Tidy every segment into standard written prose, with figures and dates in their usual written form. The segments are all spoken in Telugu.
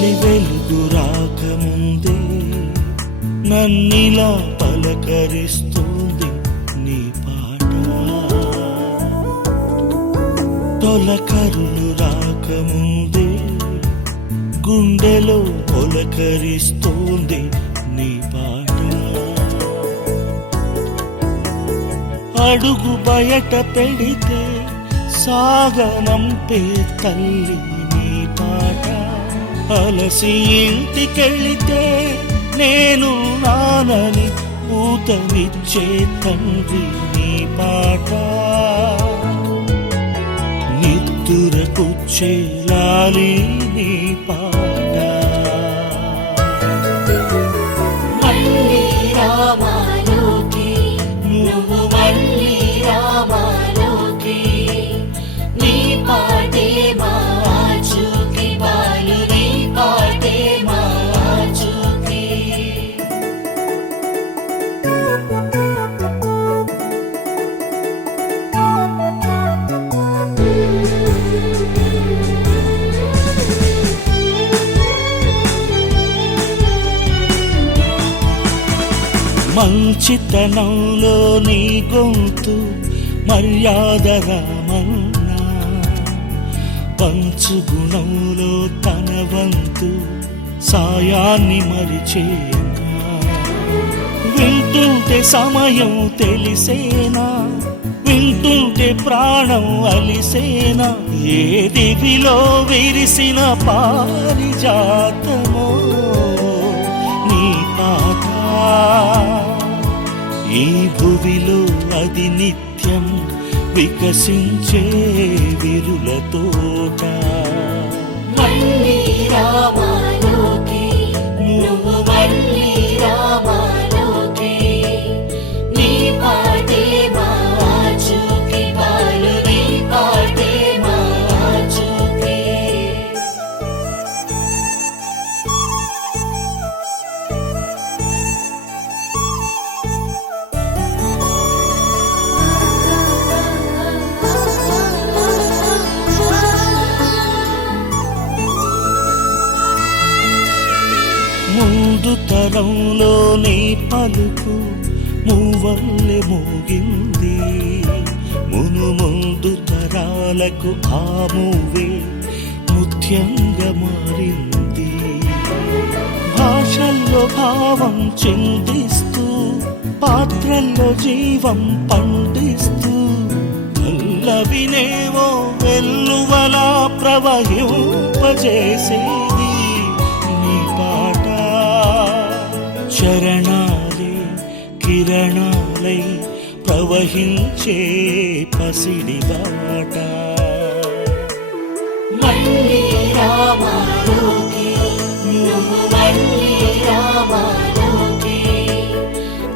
తొలి వెలుగు రాకముందే నన్నిలా పలకరిస్తుంది నీ పాట. తొలకరులు రాకముందే గుండెలో పొలకరిస్తోంది నీ పాట. అడుగు బయట పెడితే సాగనంపే తల్లి నీ పాట. అలసి ఇంటికెళితే నేను నానని ఊతనిచ్చే తండ్రి నీ పాట. నిద్దురకొచ్చే లాలి నీ పాట. మళ్ళీ రామాలోకి నువ్వు మళ్ళీ రామాలోకి నీ పాటే మా ఆచూకి బాలు నీ పాటే మా ఆచూకి. మంచితనంలో నీ గొంతు మర్యాద రామన్నా. పంచుగుణంలో తన వంతు సాయాన్ని మరిచేనా. వింటుంటే సమయం తెలిసేనా, వింటుంటే ప్రాణం అలిసేనా. ఏ దివిలో విరిసిన పారిజాతమో నీ పాట. ఈ భువిలో అది నిత్యం వికసించే విరుల తోట. మళ్ళీ రామాలోకి నువ్వు మళ్ళీ రామాలోకి నీ పాటే మా ఆచూకి బాలు నీ పాటే మా ఆచూకి. ముందు తరంలో నీ పలుకు మూవల్లె మోగింది. ముందు తరాలకు ఆ మూవే ముత్యంగా మారింది. భాషల్లో భావం చిందిస్తూ పాత్రల్లో జీవం పండిస్తూ పల్లవినేవో వెల్లువలా ప్రవహింపజేసేది నీ పాట. చరణాలే కిరణాలై ప్రవహించే పసిడి బాట. మళ్ళీ రామాలోకి నువ్వు మళ్ళీ రామాలోకి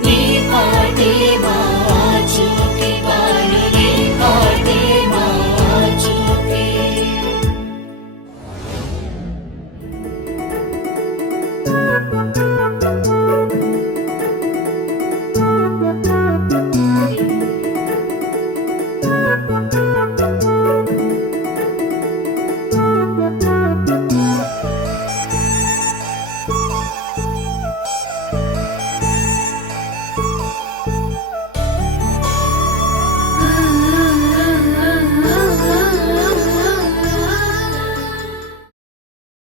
నీ పాటే మా ఆచూకి బాలు నీ పాటే మా ఆచూకి.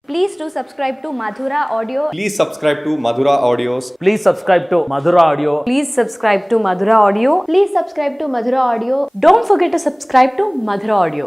Please do subscribe to Madhura Audio. Please subscribe to Madhura Audios. Please subscribe to Madhura Audio. Please subscribe to Madhura Audio. Please subscribe to Madhura Audio. Don't forget to subscribe to Madhura Audio.